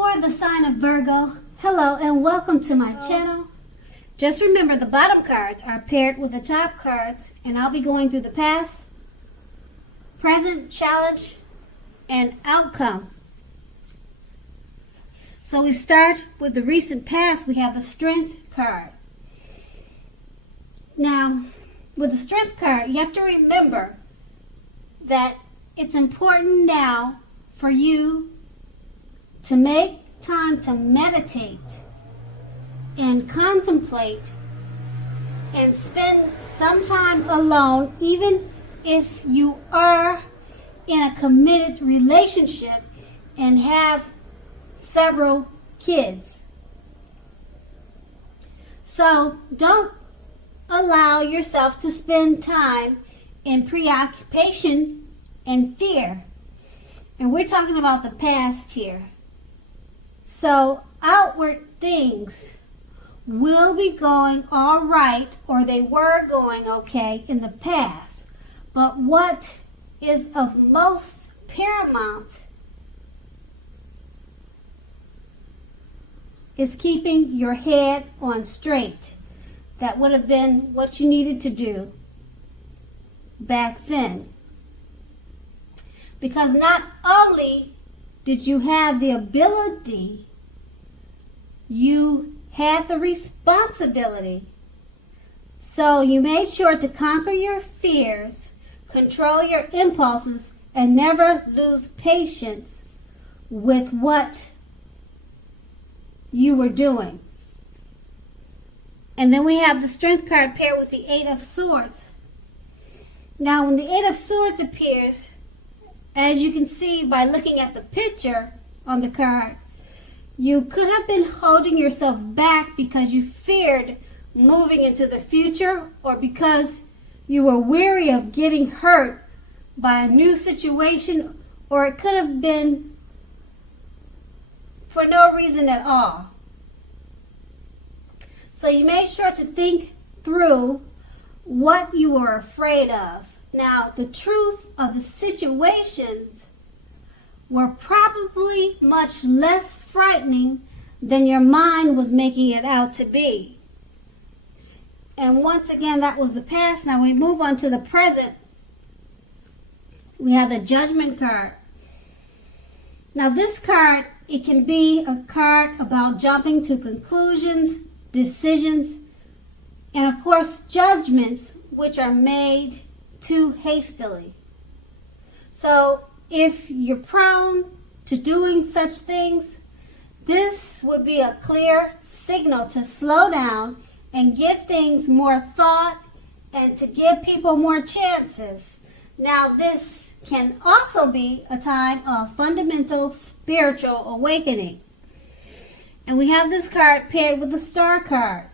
For the sign of Virgo, hello and welcome to my channel. Just remember the bottom cards are paired with the top cards, and I'll be going through the past, present, challenge, and outcome. So we start with the recent past. We have the Strength card. Now, with the Strength card, you have to remember that it's important now for you to make time to meditate and contemplate and spend some time alone, even if you are in a committed relationship and have several kids. So don't allow yourself to spend time in preoccupation and fear. And we're talking about the past here. So outward things will be going all right, or they were going okay in the past. But what is of most paramount is keeping your head on straight. That would have been what you needed to do back then. Because not only did you have the ability, you had the responsibility. So you made sure to conquer your fears, control your impulses, and never lose patience with what you were doing. And then we have the Strength card paired with the Eight of Swords. Now, when the Eight of Swords appears, as you can see by looking at the picture on the card, you could have been holding yourself back because you feared moving into the future, or because you were weary of getting hurt by a new situation, or it could have been for no reason at all. So you made sure to think through what you were afraid of. Now, the truth of the situations were probably much less frightening than your mind was making it out to be. And once again, that was the past. Now we move on to the present. We have the Judgment card. Now this card, it can be a card about jumping to conclusions, decisions, and of course judgments which are made too hastily. So if you're prone to doing such things, this would be a clear signal to slow down and give things more thought and to give people more chances. Now this can also be a time of fundamental spiritual awakening. And we have this card paired with the Star card.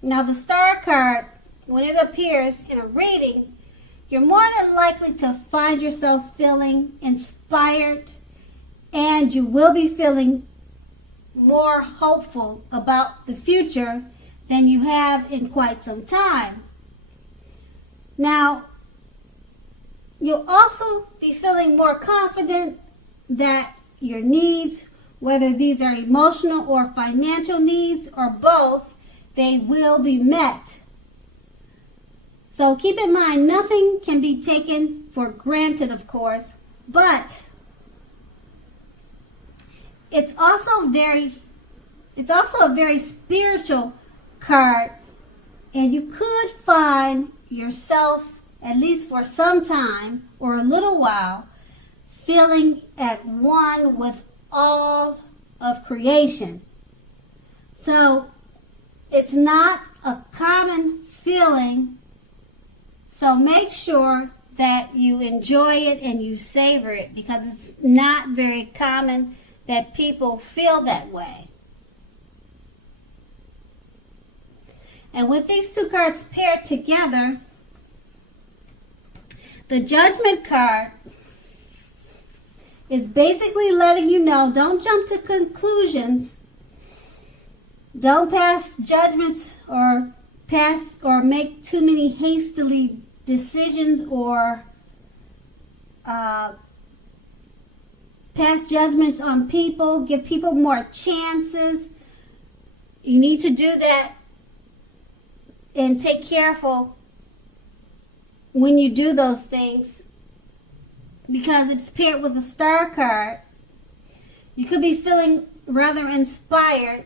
Now the Star card, when it appears in a reading, you're more than likely to find yourself feeling inspired, and you will be feeling more hopeful about the future than you have in quite some time. Now, you'll also be feeling more confident that your needs, whether these are emotional or financial needs or both, they will be met. So keep in mind, nothing can be taken for granted, of course, but it's also a very spiritual card, and you could find yourself, at least for some time or a little while, feeling at one with all of creation. So it's not a common feeling. So make sure that you enjoy it and you savor it, because it's not very common that people feel that way. And with these two cards paired together, the Judgment card is basically letting you know, don't jump to conclusions. Don't pass judgments or make too many hastily decisions or pass judgments on people, give people more chances. You need to do that and take careful when you do those things, because it's paired with a star card. You could be feeling rather inspired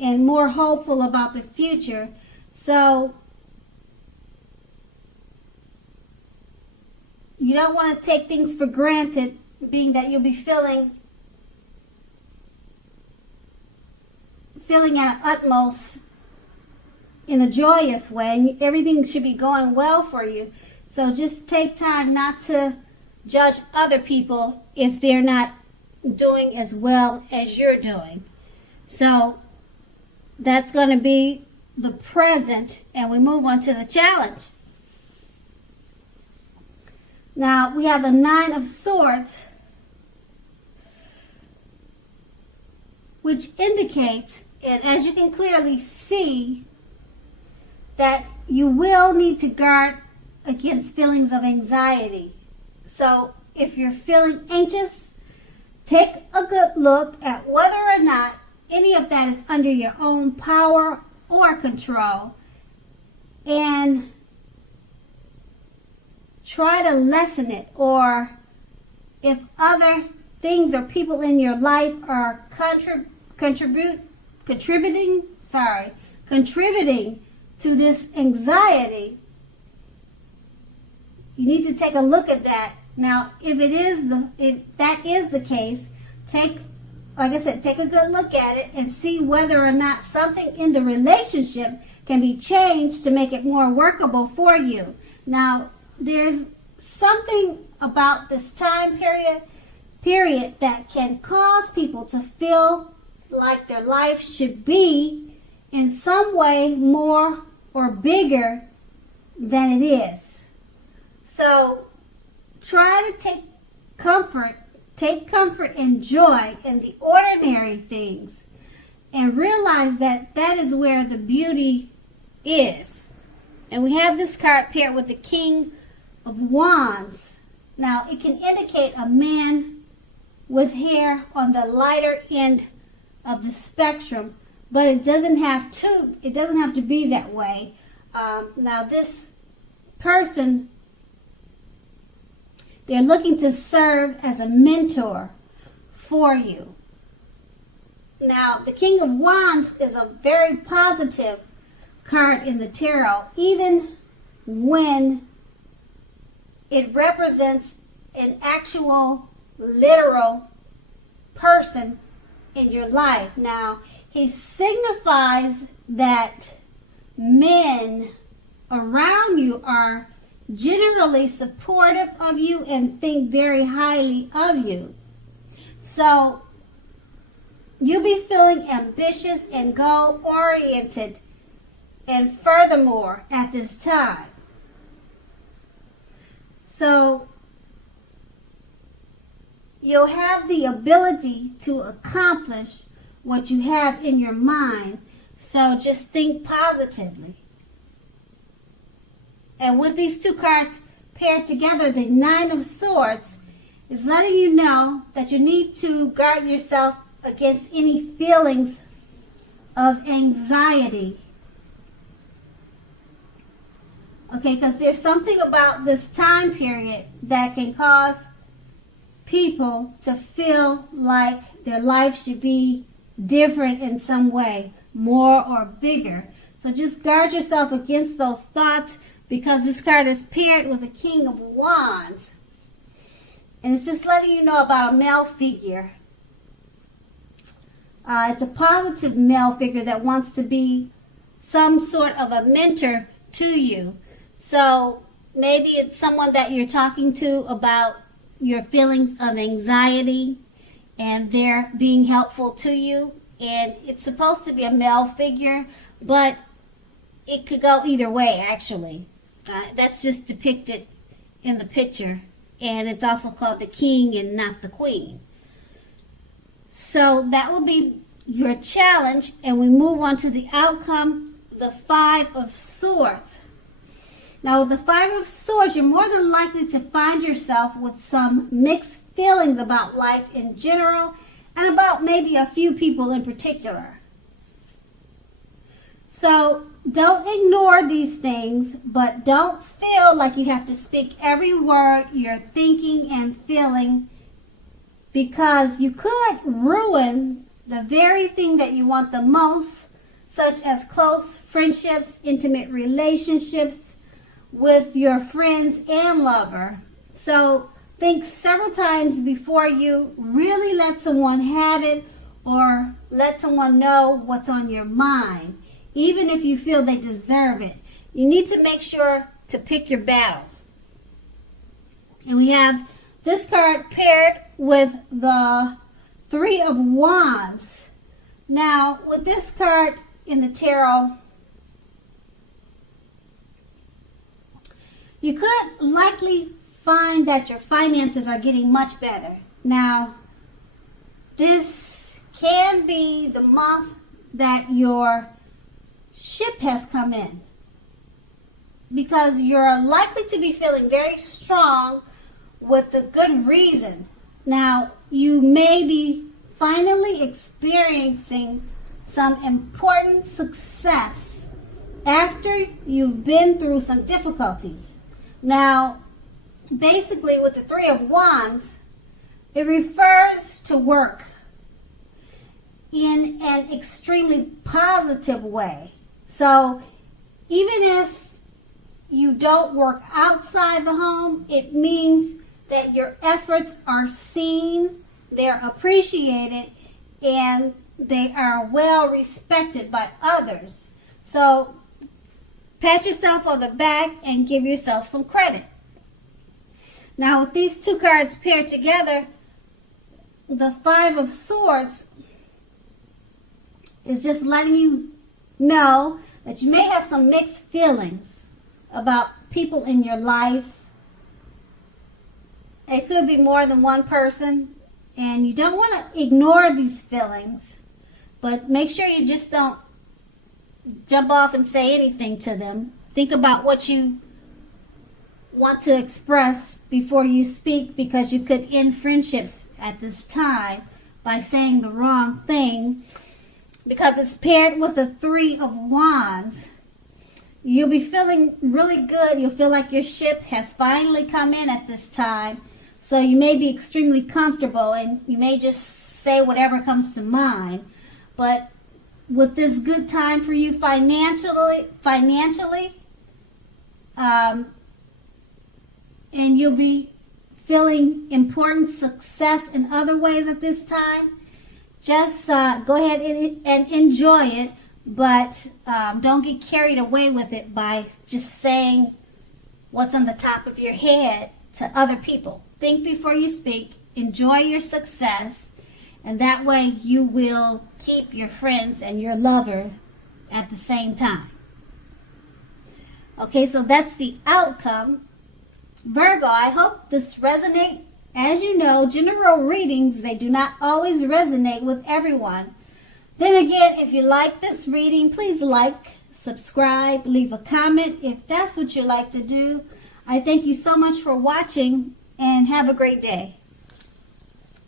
and more hopeful about the future. So you don't want to take things for granted, being that you'll be feeling at utmost in a joyous way, and everything should be going well for you. So just take time not to judge other people if they're not doing as well as you're doing. So that's going to be the present, and we move on to the challenge. Now we have the Nine of Swords, which indicates, and as you can clearly see, that you will need to guard against feelings of anxiety. So if you're feeling anxious, take a good look at whether or not any of that is under your own power or control, and try to lessen it. Or if other things or people in your life are contributing to this anxiety, you need to take a look at that. Now, if that is the case, take a good look at it and see whether or not something in the relationship can be changed to make it more workable for you. Now, there's something about this time period that can cause people to feel like their life should be in some way more or bigger than it is. So try to take comfort and joy in the ordinary things, and realize that that is where the beauty is. And we have this card paired with the King of Wands. Now, it can indicate a man with hair on the lighter end of the spectrum, but it doesn't have to be that way. Now, this person, they're looking to serve as a mentor for you. Now, the King of Wands is a very positive card in the tarot, even when it represents an actual, literal person in your life. Now, he signifies that men around you are generally supportive of you and think very highly of you. So you'll be feeling ambitious and goal-oriented, and furthermore at this time. So you'll have the ability to accomplish what you have in your mind. So just think positively. And with these two cards paired together, the Nine of Swords is letting you know that you need to guard yourself against any feelings of anxiety. Okay, because there's something about this time period that can cause people to feel like their life should be different in some way, more or bigger. So just guard yourself against those thoughts, because this card is paired with the King of Wands. And it's just letting you know about a male figure. It's a positive male figure that wants to be some sort of a mentor to you. So maybe it's someone that you're talking to about your feelings of anxiety, and they're being helpful to you. And it's supposed to be a male figure, but it could go either way, actually. That's just depicted in the picture. And it's also called the king and not the queen. So that will be your challenge. And we move on to the outcome, the Five of Swords. Now, with the Five of Swords, you're more than likely to find yourself with some mixed feelings about life in general and about maybe a few people in particular. So don't ignore these things, but don't feel like you have to speak every word you're thinking and feeling, because you could ruin the very thing that you want the most, such as close friendships, intimate relationships with your friends and lover. So think several times before you really let someone have it or let someone know what's on your mind, even if you feel they deserve it. You need to make sure to pick your battles. And we have this card paired with the Three of Wands. Now, with this card in the tarot, you could likely find that your finances are getting much better. Now, this can be the month that your ship has come in, because you're likely to be feeling very strong with a good reason. Now, you may be finally experiencing some important success after you've been through some difficulties. Now, basically with the Three of Wands, it refers to work in an extremely positive way. So even if you don't work outside the home, it means that your efforts are seen, they're appreciated, and they are well respected by others. So pat yourself on the back and give yourself some credit. Now, with these two cards paired together, the Five of Swords is just letting you know that you may have some mixed feelings about people in your life. It could be more than one person, and you don't want to ignore these feelings, but make sure you just don't jump off and say anything to them. Think about what you want to express before you speak, because you could end friendships at this time by saying the wrong thing. Because it's paired with the Three of Wands, you'll be feeling really good. You'll feel like your ship has finally come in at this time. So you may be extremely comfortable, and you may just say whatever comes to mind. But with this good time for you financially, and you'll be feeling important success in other ways at this time. Just go ahead and enjoy it, but don't get carried away with it by just saying what's on the top of your head to other people. Think before you speak, enjoy your success, and that way you will keep your friends and your lover at the same time. Okay, so that's the outcome. Virgo, I hope this resonates. As you know, general readings, they do not always resonate with everyone. Then again, if you like this reading, please like, subscribe, leave a comment if that's what you like to do. I thank you so much for watching, and have a great day.